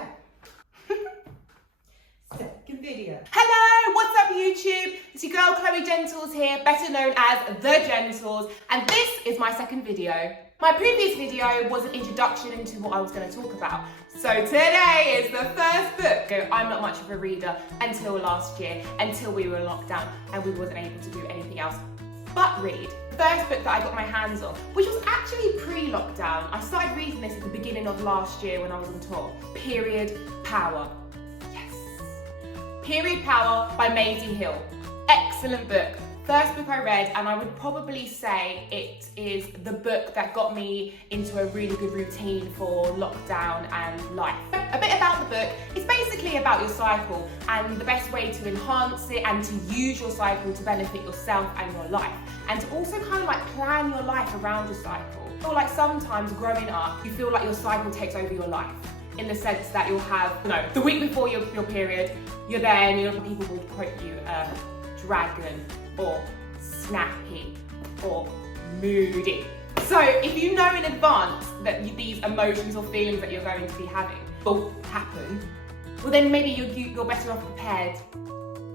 Okay. Second video. Hello, what's up YouTube? It's your girl Chloe Gentles here, better known as The Gentles, and this is my second video. My previous video was an introduction into what I was going to talk about. So today is the first book. I'm not much of a reader until last year, until we were locked down and we wasn't able to do anything else but read. The first book that I got my hands on, which was actually pre-lockdown. I started reading this at the beginning of last year when I was on tour. Period Power. Yes. Period Power by Maisie Hill. Excellent book. First book I read, and I would probably say it is the book that got me into a really good routine for lockdown and life. A bit about the book, it's basically about your cycle and the best way to enhance it and to use your cycle to benefit yourself and your life, and to also kind of like plan your life around your cycle. I feel like sometimes growing up, you feel like your cycle takes over your life, in the sense that you'll have, the week before your period, you're there and people will quote you dragon, or snappy, or moody. So if you know in advance that these emotions or feelings that you're going to be having will happen, well then maybe you're better off prepared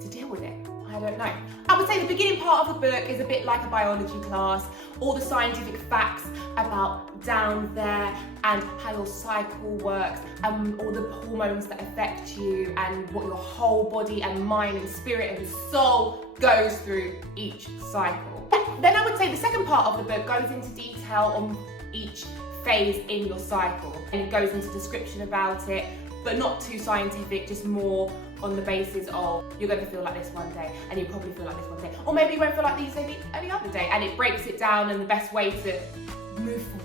to deal with it. I don't know. I would say the beginning part of the book is a bit like a biology class, all the scientific facts about down there and how your cycle works, and all the hormones that affect you, and what your whole body and mind and spirit and soul goes through each cycle. Then I would say the second part of the book goes into detail on each phase in your cycle, and it goes into description about it, but not too scientific, just more on the basis of you're going to feel like this one day, and you probably feel like this one day, or maybe you won't feel like these any other day, and it breaks it down and the best way to move forward.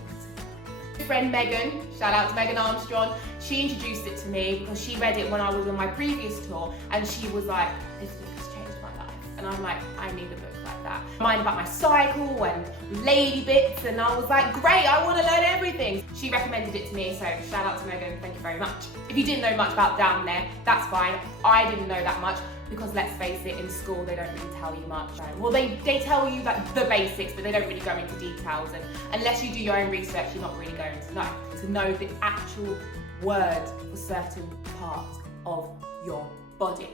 My friend Megan, shout out to Megan Armstrong, she introduced it to me because she read it when I was on my previous tour, and she was like, this book has changed my life, and I'm like, I need a book like that. Mine about my cycle and lady bits, and I was like, great, I want to learn everything. She recommended it to me, so shout out to Megan, thank you very much. If you didn't know much about down there, that's fine. I didn't know that much, because let's face it, in school they don't really tell you much. Well, they tell you like the basics, but they don't really go into details, and unless you do your own research, you're not really going to know the actual words for certain parts of your body,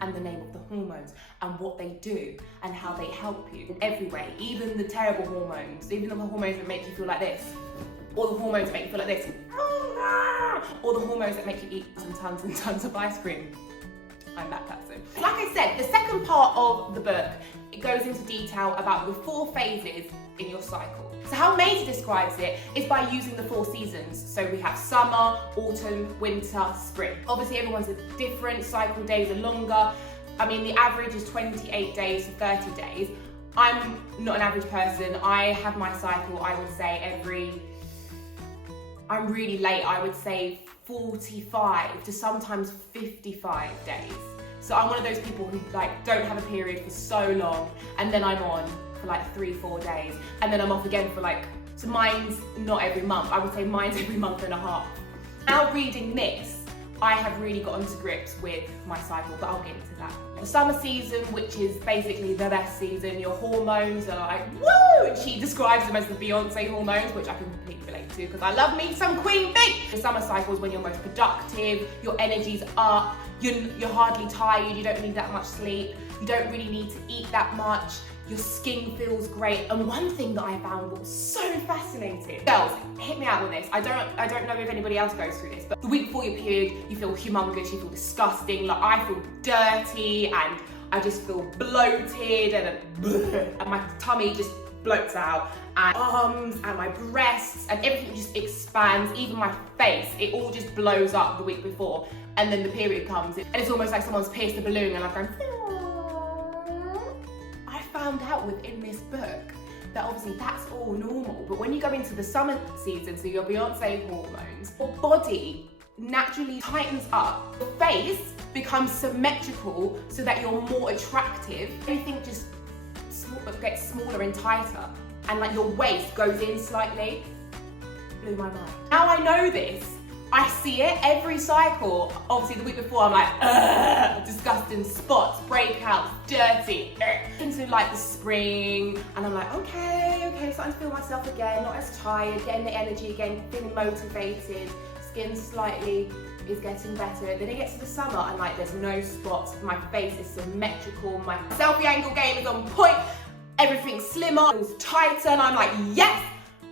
and the name of the hormones, and what they do, and how they help you in every way, even the terrible hormones, even the hormones that make you feel like this, or the hormones that make you feel like this, or the hormones that make you eat tons and tons of ice cream. I'm that person. Like I said, the second part of the book, it goes into detail about the 4 phases in your cycle. So how Maisie describes it is by using the 4 seasons. So we have summer, autumn, winter, spring. Obviously everyone's different, cycle days are longer. I mean, the average is 28 days to 30 days. I'm not an average person. I have my cycle, I would say I'm really late, I would say 45 to sometimes 55 days. So I'm one of those people who don't have a period for so long, and then I'm on for 3-4 days, and then I'm off again for so mine's not every month, I would say mine's every month and a half. Now reading this, I have really gotten to grips with my cycle, but I'll get into that. The summer season, which is basically the best season, your hormones are like, woo! And she describes them as the Beyonce hormones, which I can completely relate to because I love me some Queen Bee. The summer cycle is when you're most productive, your energy's up, you're hardly tired, you don't need that much sleep, you don't really need to eat that much, your skin feels great. And one thing that I found was so fascinating. Girls, hit me out with this. I don't know if anybody else goes through this, but the week before your period, you feel humongous, you feel disgusting. I feel dirty, and I just feel bloated, and my tummy just bloats out, and arms and my breasts and everything just expands, even my face, it all just blows up the week before. And then the period comes, and it's almost like someone's pierced a balloon, and I'm going, I found out within this book that obviously that's all normal, but when you go into the summer season, so your Beyonce hormones, your body naturally tightens up, your face becomes symmetrical so that you're more attractive, everything just gets smaller and tighter, and your waist goes in slightly. Blew my mind. Now I know this, I see it every cycle. Obviously the week before I'm like, ugh, disgusting spots, breakouts, dirty. Into the spring, and I'm like, okay, starting to feel myself again, not as tired, getting the energy again, feeling motivated, skin slightly is getting better. Then it gets to the summer and like there's no spots. My face is symmetrical. My selfie angle game is on point. Everything's slimmer, it was tighter, and I'm like, yes!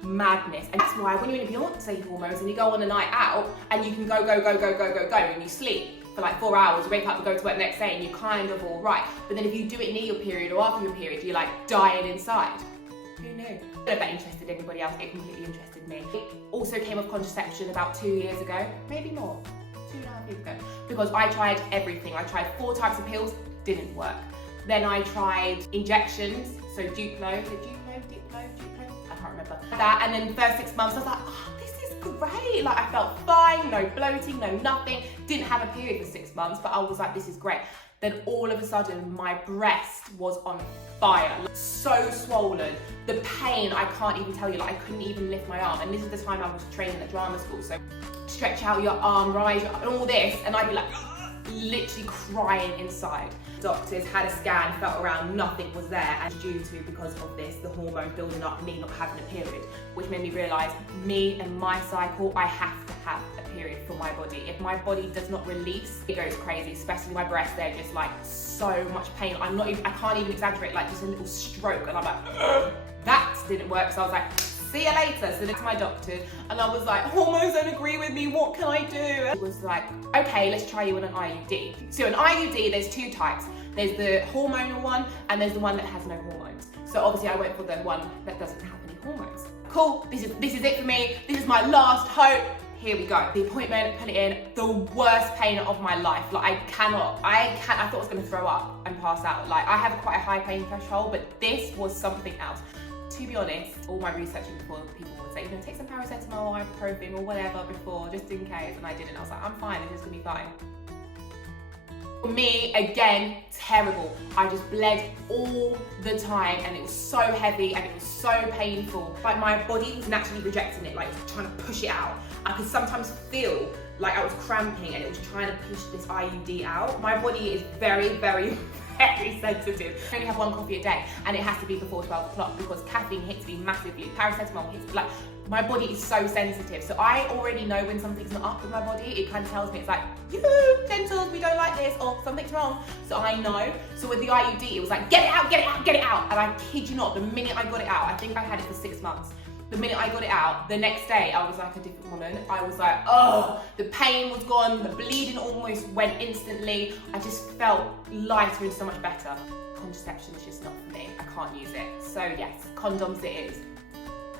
Madness. And that's why when you're in Beyonce hormones and you go on a night out and you can go, and you sleep for like 4 hours, you wake up and go to work the next day and you're kind of all right. But then if you do it near your period or after your period, you're like dying inside. Who knew? I don't know if that interested anybody else, it completely interested me. It also came with contraception about 2 years ago, maybe more, 2.5 years ago. Because I tried everything. I tried 4 types of pills, didn't work. Then I tried injections, so Duplo, I can't remember. That, and then the first 6 months I was like, oh, this is great. Like I felt fine, no bloating, no nothing. Didn't have a period for 6 months, but I was like, this is great. Then all of a sudden my breast was on fire, so swollen. The pain, I can't even tell you, like I couldn't even lift my arm. And this is the time I was training at drama school, so stretch out your arm, rise your arm, and all this, and I'd be like, literally crying inside. Doctors had a scan, felt around, nothing was there, and due to, because of this, the hormone building up, me not having a period, which made me realise, me and my cycle, I have to have a period for my body. If my body does not release, it goes crazy, especially my breasts, they're just like so much pain. I can't even exaggerate, like just a little stroke, and I'm like, ugh. That didn't work, so I was like, see you later. So that's my doctor, and I was like, hormones don't agree with me, what can I do? He was like, okay, let's try you on an IUD. So an IUD, there's 2 types. There's the hormonal one, and there's the one that has no hormones. So obviously I went for the one that doesn't have any hormones. Cool, this is it for me. This is my last hope. Here we go. The appointment, put it in, the worst pain of my life. Like I thought I was gonna throw up and pass out. Like I have quite a high pain threshold, but this was something else. To be honest, all my researching before, people would say, you know, take some paracetamol or ibuprofen or whatever before, just in case, and I didn't. I was like, I'm fine, this is gonna be fine. For me, again, terrible. I just bled all the time, and it was so heavy and it was so painful. Like my body was naturally rejecting it, like trying to push it out. I could sometimes feel like I was cramping and it was trying to push this IUD out. My body is very, very sensitive. I only have 1 coffee a day, and it has to be before 12 o'clock because caffeine hits me massively, paracetamol hits, like my body is so sensitive. So I already know when something's not up with my body. It kind of tells me, it's like, you gentles, we don't like this, or something's wrong. So I know. So with the IUD, it was like, get it out, get it out, get it out. And I kid you not, the minute I got it out, I think I had it for 6 months. The minute I got it out, the next day, I was like a different woman. I was like, oh, the pain was gone, the bleeding almost went instantly. I just felt lighter and so much better. Contraception is just not for me. I can't use it. So yes, condoms it is.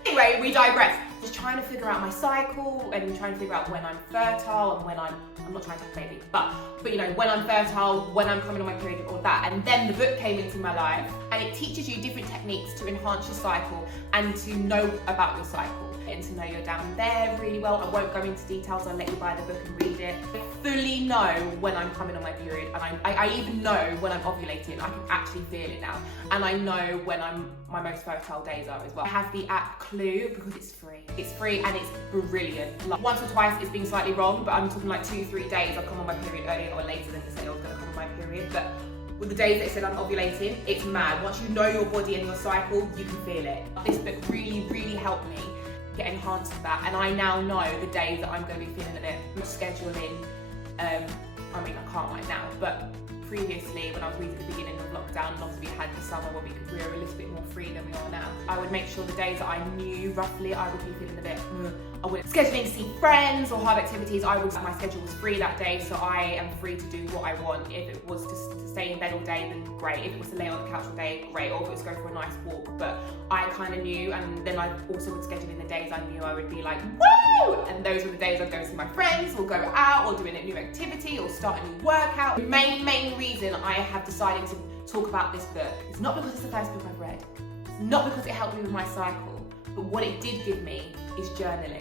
Anyway, we digress. Just trying to figure out my cycle and trying to figure out when I'm fertile and when I'm not trying to have a baby, but you know, when I'm fertile, when I'm coming on my period, all that. And then the book came into my life, and it teaches you different techniques to enhance your cycle and to know about your cycle and to know you're down there really well. I won't go into details, I'll let you buy the book and read it. I fully know when I'm coming on my period, and I even know when I'm ovulating. I can actually feel it now. And I know when my most fertile days are as well. I have the app Clue because it's free. It's free and it's brilliant. Like once or twice it's been slightly wrong, but I'm talking like 2-3 days I've come on my period earlier or later than to say I was gonna come on my period. But with the days that it said I'm ovulating, it's mad. Once you know your body and your cycle, you can feel it. This book really, really helped me get enhanced with that, and I now know the days that I'm going to be feeling a bit scheduling. I mean, I can't right now, but previously when I was really at the beginning of lockdown, and obviously we had the summer where we were a little bit more free than we are now, I would make sure the days that I knew roughly I would be feeling a bit, I wouldn't scheduling to see friends or hard activities. My schedule was free that day, so I am free to do what I want. If it was to stay in bed all day, then great. If it was to lay on the couch all day, great. Or if it was to go for a nice walk. But I kind of knew, and then I also would schedule in the days I knew I would be like, woo! And those were the days I'd go see my friends, or go out, or doing a new activity, or start a new workout. The main reason I have decided to talk about this book is not because it's the first book I've read, not because it helped me with my cycle, but what it did give me is journaling.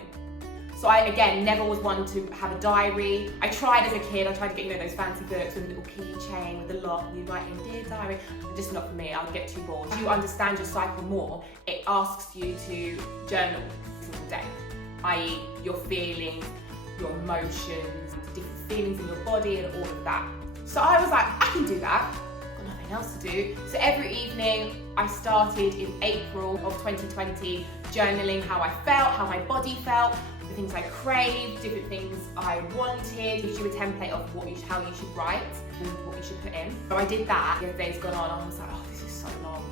So I, again, never was one to have a diary. I tried as a kid, I tried to get, you know, those fancy books with a little keychain with a lock, and you write in Dear Diary. Just not for me, I'll get too bored. As you understand your cycle more, it asks you to journal every single day, i.e. your feelings, your emotions, different feelings in your body and all of that. So I was like, I can do that. I've got nothing else to do. So every evening, I started in April of 2020 journaling how I felt, how my body felt, the different things I craved, different things I wanted. Gives you a template of how you should write and what you should put in. So I did that. As days gone on, I was like, oh, this is so long.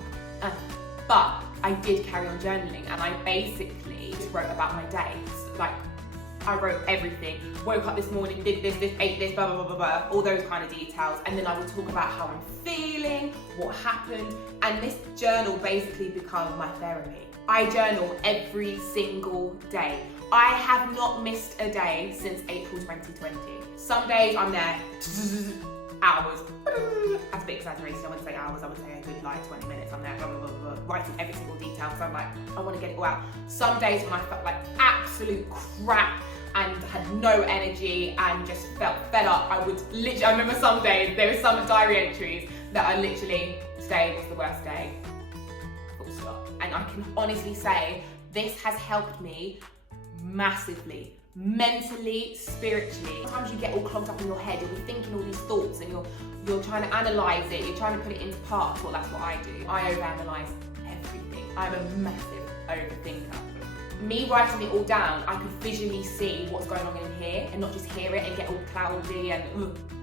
But I did carry on journaling, and I basically just wrote about my days. Like, I wrote everything. Woke up this morning, did this, ate this, blah, blah, blah, blah, blah, all those kind of details. And then I would talk about how I'm feeling, what happened, and this journal basically became my therapy. I journal every single day. I have not missed a day since April 2020. Some days I'm there, hours. That's a bit exaggerated, I wouldn't say hours, I would say a good like 20 minutes. I'm there, blah, blah, blah, blah, writing every single detail, because I'm like, I want to get it all out. Some days when I felt like absolute crap and had no energy and just felt fed up, I would literally, I remember some days, there were some diary entries that I literally, today was the worst day, full stop. And I can honestly say, this has helped me massively. Mentally, spiritually. Sometimes you get all clogged up in your head, you'll be thinking all these thoughts and you're trying to analyse it, you're trying to put it into parts. Well, that's what I do. I overanalyse everything. I'm a massive overthinker. Me writing it all down, I could visually see what's going on in here and not just hear it and get all cloudy and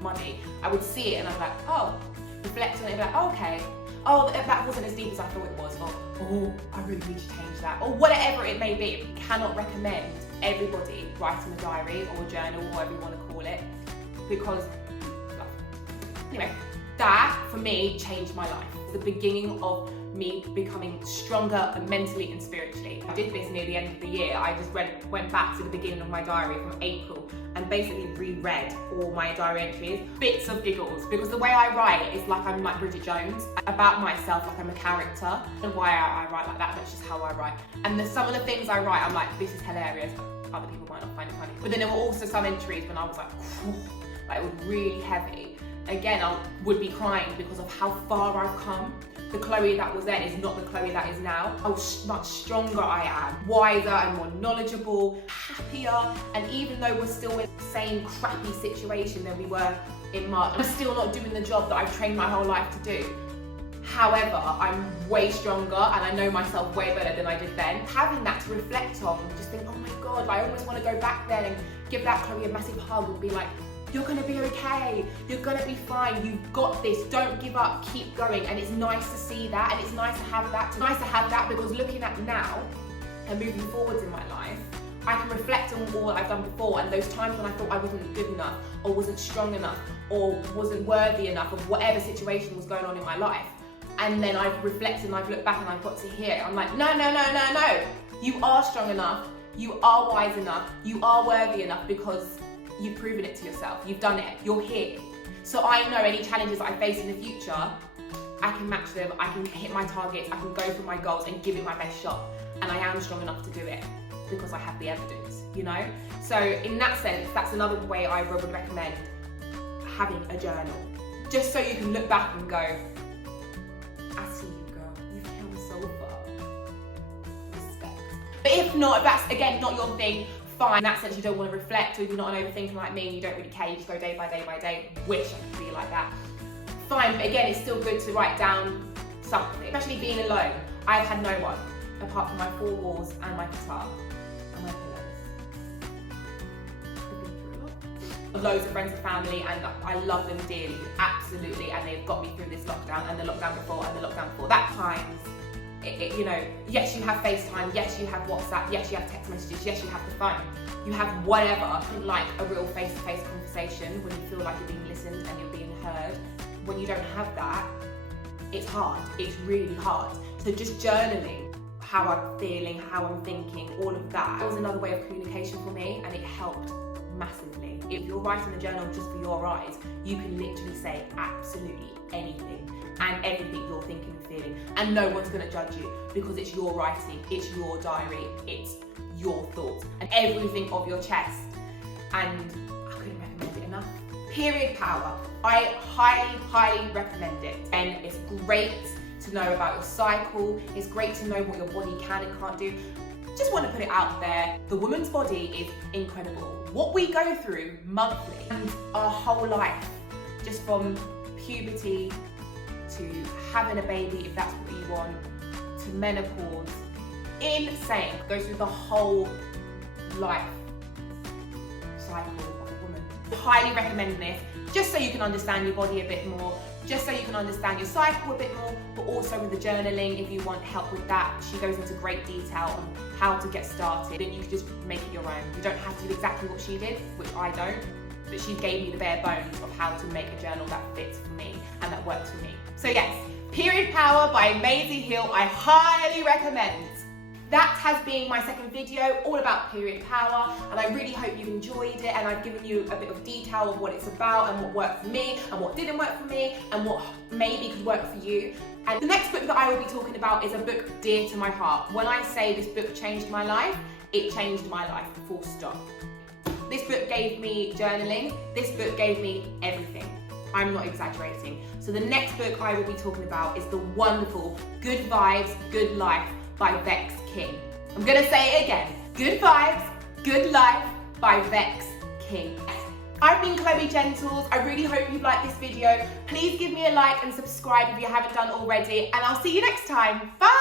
muddy. I would see it and I'm like, oh, reflect on it and be like, oh, okay. Oh, that wasn't as deep as I thought it was. Or, oh, I really need to change that. Or whatever it may be. I cannot recommend everybody writing a diary or a journal, or whatever you want to call it, because, anyway, that for me changed my life. The beginning of me becoming stronger mentally and spiritually. I did this near the end of the year. I just went back to the beginning of my diary from April and basically reread all my diary entries. Bits of giggles, because the way I write is like I'm like Bridget Jones, about myself, like I'm a character, and why I write like that, that's just how I write. And some of the things I write, I'm like, this is hilarious. Other people might not find it funny. But then there were also some entries when I was like it was really heavy. Again, I would be crying because of how far I've come. The Chloe that was then is not the Chloe that is now. How much stronger I am, wiser and more knowledgeable, happier, and even though we're still in the same crappy situation that we were in March, I'm still not doing the job that I've trained my whole life to do. However, I'm way stronger and I know myself way better than I did then. Having that to reflect on, just think, oh my God, I almost want to go back then and give that Chloe a massive hug and be like, you're gonna be okay, you're gonna be fine, you've got this, don't give up, keep going. And it's nice to see that, and it's nice to have that. It's nice to have that because looking at now and moving forwards in my life, I can reflect on all I've done before, and those times when I thought I wasn't good enough or wasn't strong enough or wasn't worthy enough of whatever situation was going on in my life. And then I've reflected and I've looked back and I've got to hear it. I'm like, no. You are strong enough, you are wise enough, you are worthy enough, because you've proven it to yourself. You've done it, you're here. So I know any challenges I face in the future, I can match them, I can hit my targets, I can go for my goals and give it my best shot. And I am strong enough to do it because I have the evidence, you know? So in that sense, that's another way I would recommend having a journal. Just so you can look back and go, I see you, girl, you've come so far. Respect. But if not, if that's, again, not your thing, fine. In that sense, you don't want to reflect, or you're not an overthinker like me and you don't really care, you just go day by day by day. Wish I could be like that. Fine, but again, it's still good to write down something. Especially being alone. I've had no one, apart from my 4 walls and my guitar and my pillows. Loads of friends and family, and I love them dearly, absolutely, and they've got me through this lockdown and the lockdown before and the lockdown before. That times, you know, yes, you have FaceTime, yes, you have WhatsApp, yes, you have text messages, yes, you have the phone. You have whatever, like a real face-to-face conversation when you feel like you're being listened and you're being heard. When you don't have that, it's hard, it's really hard. So just journaling how I'm feeling, how I'm thinking, all of that was another way of communication for me, and it helped massively. If you're writing a journal just for your eyes, you can literally say absolutely anything and everything you're thinking and feeling, and no one's going to judge you because it's your writing, it's your diary, it's your thoughts and everything of your chest. And I couldn't recommend it enough. Period power. I highly recommend it. And it's great to know about your cycle. It's great to know what your body can and can't do. Just want to put it out there. The woman's body is incredible. What we go through monthly and our whole life, just from puberty to having a baby, if that's what you want, to menopause, insane. Go through the whole life cycle of a woman. Highly recommend this, just so you can understand your body a bit more, just so you can understand your cycle a bit more, but also with the journaling, if you want help with that, she goes into great detail on how to get started, and you can just make it your own. You don't have to do exactly what she did, which I don't, but she gave me the bare bones of how to make a journal that fits for me and that works for me. So yes, Period Power by Maisie Hill, I highly recommend. That has been my second video all about period power, and I really hope you've enjoyed it, and I've given you a bit of detail of what it's about and what worked for me and what didn't work for me and what maybe could work for you. And the next book that I will be talking about is a book dear to my heart. When I say this book changed my life, it changed my life, full stop. This book gave me journaling. This book gave me everything. I'm not exaggerating. So the next book I will be talking about is the wonderful Good Vibes, Good Life by Vex King. I'm gonna say it again. Good Vibes, Good Life by Vex King. I've been Chloe Gentles. I really hope you liked this video. Please give me a like and subscribe if you haven't done already, and I'll see you next time. Bye!